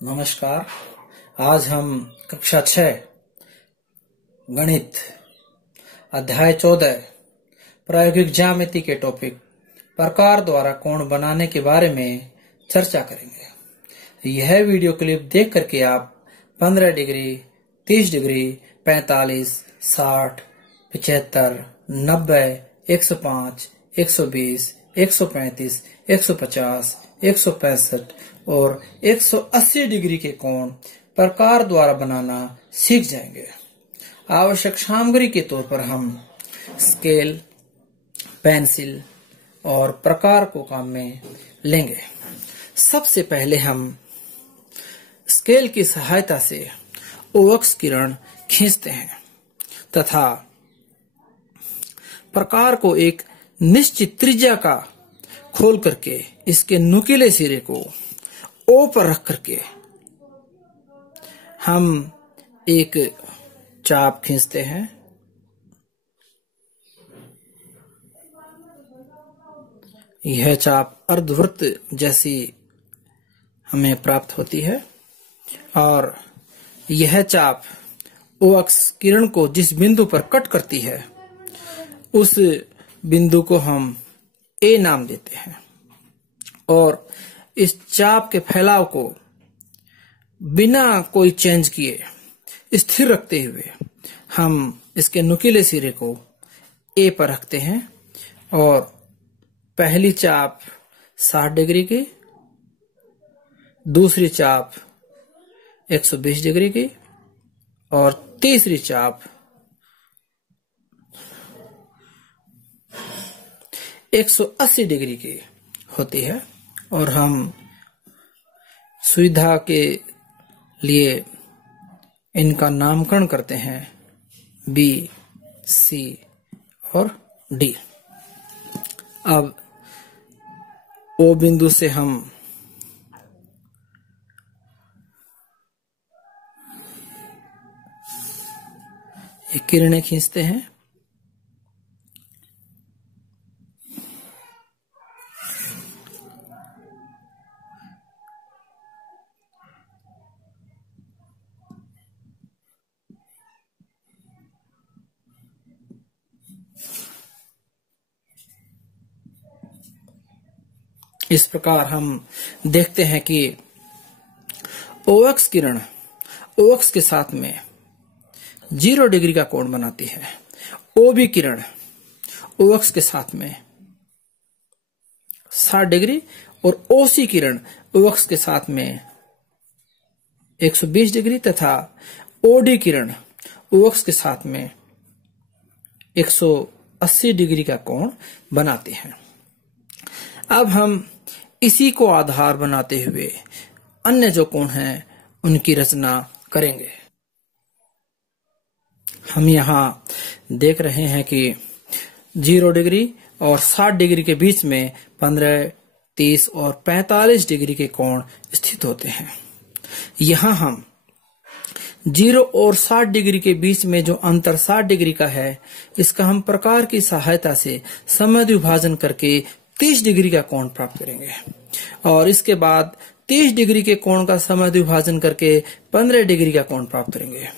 नमस्कार। आज हम कक्षा 6 गणित अध्याय 14 प्रायोगिक ज्यामिति के टॉपिक प्रकार द्वारा कोण बनाने के बारे में चर्चा करेंगे। यह वीडियो क्लिप देख करके आप 15 डिग्री, 30 डिग्री, 45, 60, 75, 90, 105, 120, 135, 150, 165 और 180 डिग्री के कोण प्रकार द्वारा बनाना सीख जाएंगे। आवश्यक सामग्री के तौर पर हम स्केल, पेंसिल और प्रकार को काम में लेंगे। सबसे पहले हम स्केल की सहायता से ओवक्स किरण खींचते हैं तथा प्रकार को एक निश्चित त्रिज्या का खोल करके इसके नुकीले सिरे को ओ पर रख करके हम एक चाप खींचते हैं। यह चाप अर्धवृत्त जैसी हमें प्राप्त होती है और यह चाप ओवक्स किरण को जिस बिंदु पर कट करती है उस बिंदु को हम ए नाम देते हैं और इस चाप के फैलाव को बिना कोई चेंज किए स्थिर रखते हुए हम इसके नुकीले सिरे को ए पर रखते हैं और पहली चाप 60 डिग्री की, दूसरी चाप 120 डिग्री की और तीसरी चाप 180 डिग्री की होती है। और हम सुविधा के लिए इनका नामकरण करते हैं बी, सी और डी। अब ओ बिंदु से हम ये किरणें खींचते हैं। इस प्रकार हम देखते हैं कि ओवक्स किरण ओवक्स के साथ में 0 डिग्री का कोण बनाती है। ओबी किरण ओवक्स के साथ में 60 डिग्री और ओसी किरण ओवक्स के साथ में 120 डिग्री तथा ओडी किरण ओवक्स के साथ में 180 डिग्री का कोण बनाती है। अब हम इसी को आधार बनाते हुए अन्य जो कोण हैं उनकी रचना करेंगे। हम यहाँ देख रहे हैं कि 0 डिग्री और 60 डिग्री के बीच में 15, 30 और 45 डिग्री के कोण स्थित होते हैं। यहाँ हम 0 और 60 डिग्री के बीच में जो अंतर 60 डिग्री का है इसका हम प्रकार की सहायता से समद्विभाजन करके 30 डिग्री का कोण प्राप्त करेंगे और इसके बाद 30 डिग्री के कोण का समद्विभाजन करके 15 डिग्री का कोण प्राप्त करेंगे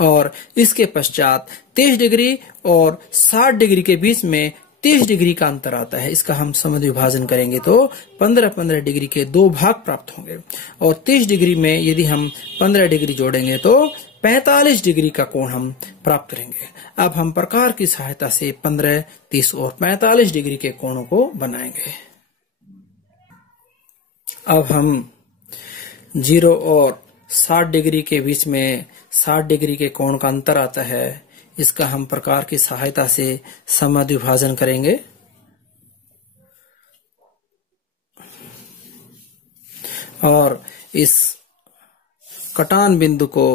और इसके पश्चात 30 डिग्री और 60 डिग्री के बीच में 30 डिग्री का अंतर आता है। इसका हम समद्विभाजन करेंगे तो 15-15 डिग्री के 2 भाग प्राप्त होंगे और 30 डिग्री में यदि हम 15 डिग्री जोड़ेंगे तो 45 डिग्री का कोण हम प्राप्त करेंगे। अब हम प्रकार की सहायता से 15, 30 और 45 डिग्री के कोणों को बनाएंगे। अब हम 0 और 60 डिग्री के बीच में 60 डिग्री के कोण का अंतर आता है। इसका हम प्रकार की सहायता से समद्विभाजन करेंगे और इस कटान बिंदु को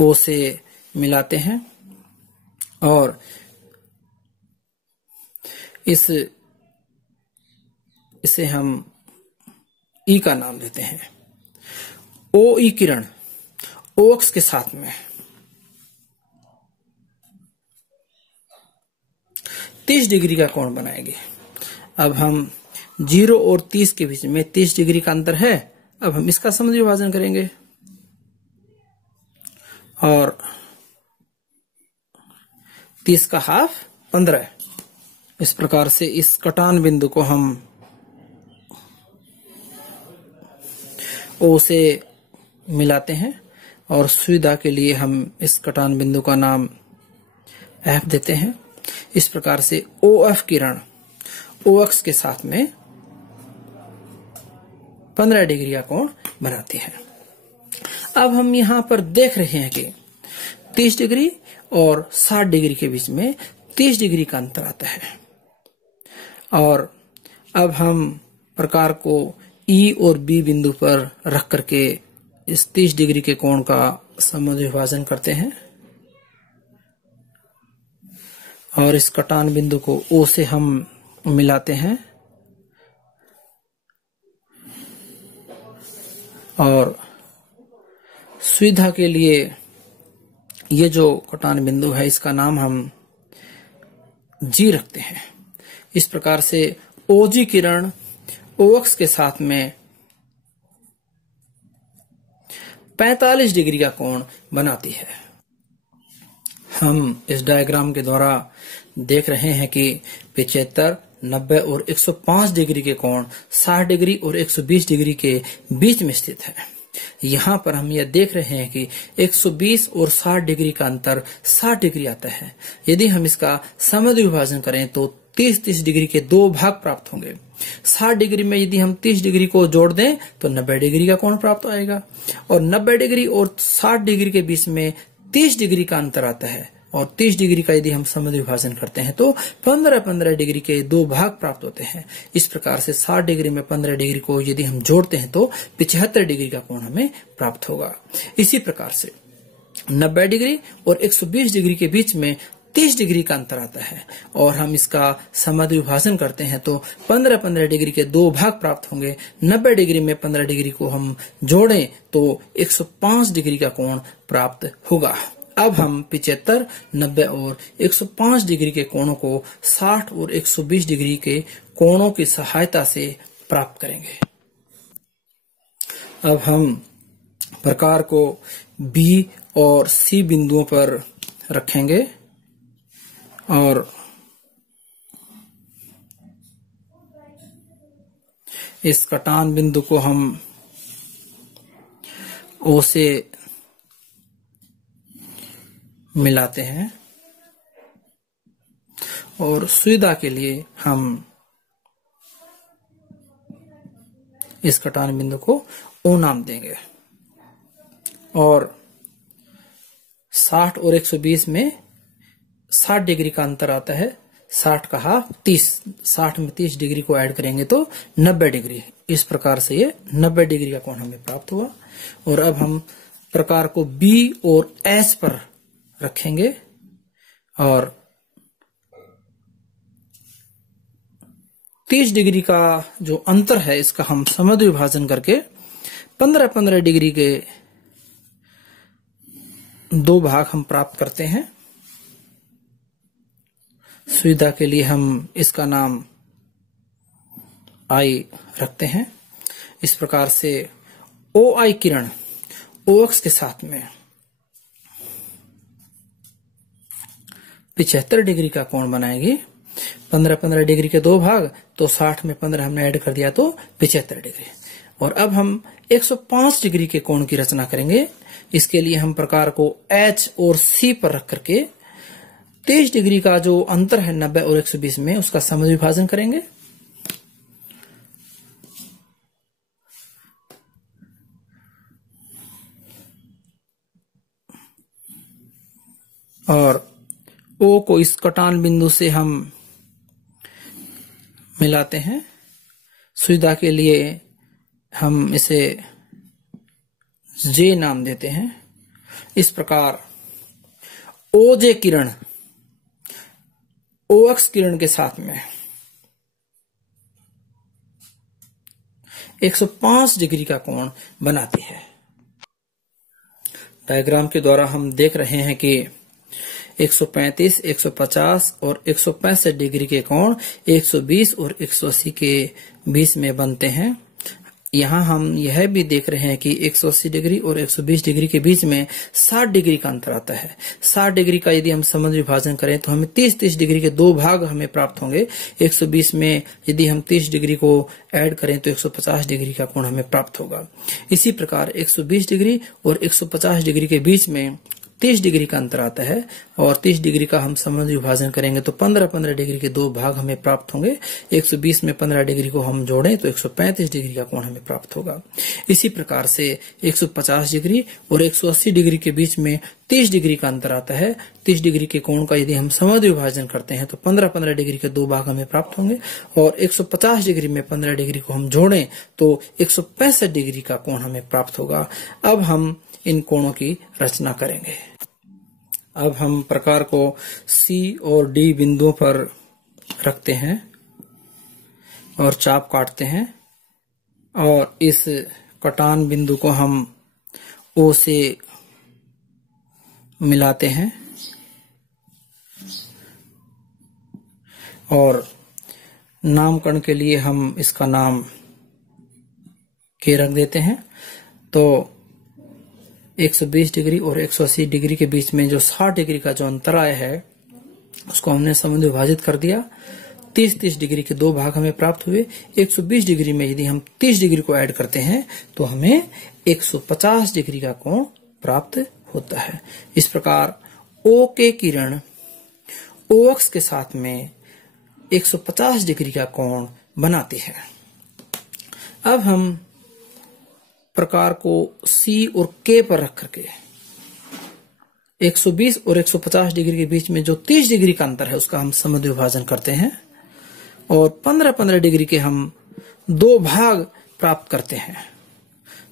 ओ से मिलाते हैं और इसे हम ई का नाम देते हैं। ओ ई किरण ओवक्स के साथ में 30 डिग्री का कोण बनाएगी। अब हम 0 और 30 के बीच में 30 डिग्री का अंतर है। अब हम इसका समद्विभाजन करेंगे और 30 का हाफ 15। इस प्रकार से इस कटान बिंदु को हम O से मिलाते हैं और सुविधा के लिए हम इस कटान बिंदु का नाम F देते हैं। इस प्रकार से OF किरण OX के साथ में 15 डिग्री का कोण बनाती है। अब हम यहां पर देख रहे हैं कि 30 डिग्री और 60 डिग्री के बीच में 30 डिग्री का अंतर आता है और अब हम प्रकार को E और B बिंदु पर रख करके इस 30 डिग्री के कोण का समद्विभाजन करते हैं और इस कटान बिंदु को O से हम मिलाते हैं और सुविधा के लिए ये जो कटान बिंदु है इसका नाम हम G रखते हैं। इस प्रकार से OG किरण OX के साथ में 45 डिग्री का कोण बनाती है। हम इस डायग्राम के द्वारा देख रहे हैं कि 75, 90 और 105 डिग्री के कोण 60 डिग्री और 120 डिग्री के बीच में स्थित है। यहाँ पर हम यह देख रहे हैं कि 120 और 60 डिग्री का अंतर 60 डिग्री आता है। यदि हम इसका समद्विभाजन करें तो 30-30 डिग्री के दो भाग प्राप्त होंगे। 60 डिग्री में यदि हम 30 डिग्री को जोड़ दें तो 90 डिग्री का कोण प्राप्त आएगा और 90 डिग्री और 60 डिग्री के बीच में 30 डिग्री का अंतर आता है और 30 डिग्री का यदि हम समद्विभाजन करते हैं तो 15-15 डिग्री के दो भाग प्राप्त होते हैं। इस प्रकार से 60 डिग्री में 15 डिग्री को यदि हम जोड़ते हैं तो 75 डिग्री का कोण हमें प्राप्त होगा। इसी प्रकार से 90 डिग्री और 120 डिग्री के बीच में 30 डिग्री का अंतर आता है और हम इसका समद्विभाजन करते हैं तो 15-15 डिग्री के दो भाग प्राप्त होंगे। 90 डिग्री में 15 डिग्री को हम जोड़ें तो 105 डिग्री का कोण प्राप्त होगा। अब हम 75, 90 और 105 डिग्री के कोणों को 60 और 120 डिग्री के कोणों की सहायता से प्राप्त करेंगे। अब हम प्रकार को B और C बिंदुओं पर रखेंगे और इस कटान बिंदु को हम O से मिलाते हैं और सुविधा के लिए हम इस कटान बिंदु को O नाम देंगे और 60 और 120 में 60 डिग्री का अंतर आता है। 60 का हाफ 30, 60 में 30 डिग्री को ऐड करेंगे तो 90 डिग्री। इस प्रकार से ये 90 डिग्री का कोण हमें प्राप्त हुआ और अब हम प्रकार को B और S पर रखेंगे और 30 डिग्री का जो अंतर है इसका हम समद्विभाजन करके 15-15 डिग्री के दो भाग हम प्राप्त करते हैं। सुविधा के लिए हम इसका नाम I रखते हैं। इस प्रकार से OI किरण OX के साथ में 75 डिग्री का कोण बनाएगी। 15-15 डिग्री के दो भाग तो 60 में 15 हमने ऐड कर दिया तो 75 डिग्री। और अब हम 105 डिग्री के कोण की रचना करेंगे। इसके लिए हम प्रकार को H और C पर रख करके 30 डिग्री का जो अंतर है 90 और 120 में उसका समद्विभाजन करेंगे और O को इस कटान बिंदु से हम मिलाते हैं। सुविधा के लिए हम इसे J नाम देते हैं। इस प्रकार OJ किरण OX किरण के साथ में 105 डिग्री का कोण बनाती है। डायग्राम के द्वारा हम देख रहे हैं कि 135, 150 और 165 डिग्री के कोण 120 और 180 के बीच में बनते हैं। यहाँ हम यह भी देख रहे हैं कि 180 डिग्री और 120 डिग्री के बीच में 60 डिग्री का अंतर आता है। 60 डिग्री का यदि हम समूद्र विभाजन करें तो हमें 30-30 डिग्री के दो भाग हमें प्राप्त होंगे। 120 में यदि हम 30 डिग्री को ऐड करें तो 150 डिग्री का कोण हमें प्राप्त होगा। इसी प्रकार 120 डिग्री और 150 डिग्री के बीच में 30 डिग्री का अंतर आता है और 30 डिग्री का हम समूद्र विभाजन करेंगे तो 15-15 डिग्री के दो भाग हमें प्राप्त होंगे। 120 में 15 डिग्री को हम जोड़ें तो 135 डिग्री का कोण हमें प्राप्त होगा। इसी प्रकार से 150 डिग्री और 180 डिग्री के बीच में 30 डिग्री का अंतर आता है। 30 डिग्री के कोण का यदि हम समूद्र विभाजन करते हैं तो 15-15 डिग्री के दो भाग हमें प्राप्त होंगे और 150 डिग्री में 15 डिग्री को हम जोड़ें तो 165 डिग्री का कोण हमें प्राप्त होगा। अब हम इन कोणों की रचना करेंगे। अब हम प्रकार को C और D बिंदुओं पर रखते हैं और चाप काटते हैं और इस कटान बिंदु को हम O से मिलाते हैं और नामकरण के लिए हम इसका नाम K रख देते हैं। तो 120 डिग्री और 180 डिग्री के बीच में जो 60 डिग्री का जो अंतर आया है उसको हमने समूद्र विभाजित कर दिया। 30-30 डिग्री के दो भाग हमें प्राप्त हुए। 120 डिग्री में यदि हम 30 डिग्री को ऐड करते हैं तो हमें 150 डिग्री का कोण प्राप्त होता है। इस प्रकार O के किरण O अक्ष के साथ में 150 डिग्री का कोण बनाती है। अब हम प्रकार को C और K पर रख करके 120 और 150 डिग्री के बीच में जो 30 डिग्री का अंतर है उसका हम समूद्र विभाजन करते हैं और 15-15 डिग्री के हम दो भाग प्राप्त करते हैं।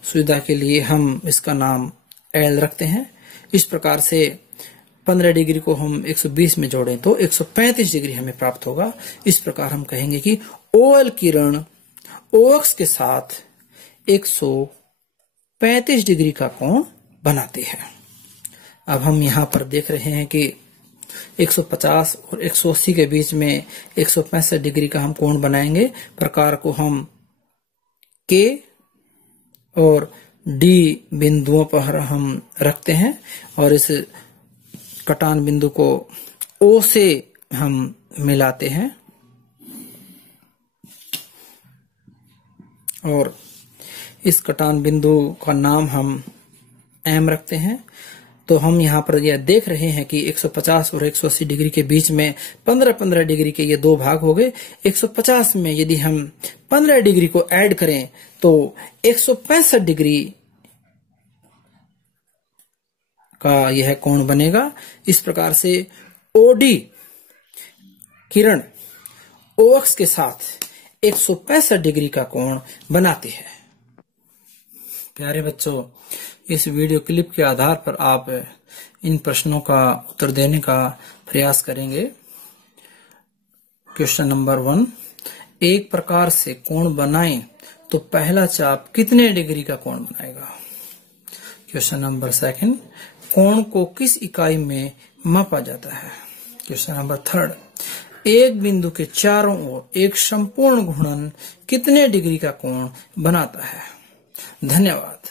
सुविधा के लिए हम इसका नाम L रखते हैं। इस प्रकार से 15 डिग्री को हम 120 में जोड़ें तो 135 डिग्री हमें प्राप्त होगा। इस प्रकार हम कहेंगे कि OL किरण O अक्ष के साथ 135 डिग्री का कोण बनाती है। अब हम यहाँ पर देख रहे हैं कि 150 और 180 के बीच में 165 डिग्री का हम कोण बनाएंगे। प्रकार को हम K और D बिंदुओं पर हम रखते हैं और इस कटान बिंदु को O से हम मिलाते हैं और इस कटान बिंदु का नाम हम M रखते हैं। तो हम यहाँ पर यह देख रहे हैं कि 150 और 180 डिग्री के बीच में 15-15 डिग्री के ये दो भाग हो गए। 150 में यदि हम 15 डिग्री को ऐड करें तो 165 डिग्री का यह कोण बनेगा। इस प्रकार से OD किरण O अक्ष के साथ 165 डिग्री का कोण बनाती है। प्यारे बच्चों, इस वीडियो क्लिप के आधार पर आप इन प्रश्नों का उत्तर देने का प्रयास करेंगे। क्वेश्चन नंबर 1, एक प्रकार से कोण बनाएं तो पहला चाप कितने डिग्री का कोण बनाएगा। क्वेश्चन नंबर 2, कोण को किस इकाई में मापा जाता है। क्वेश्चन नंबर 3, एक बिंदु के चारों ओर एक संपूर्ण घूर्णन कितने डिग्री का कोण बनाता है। धन्यवाद।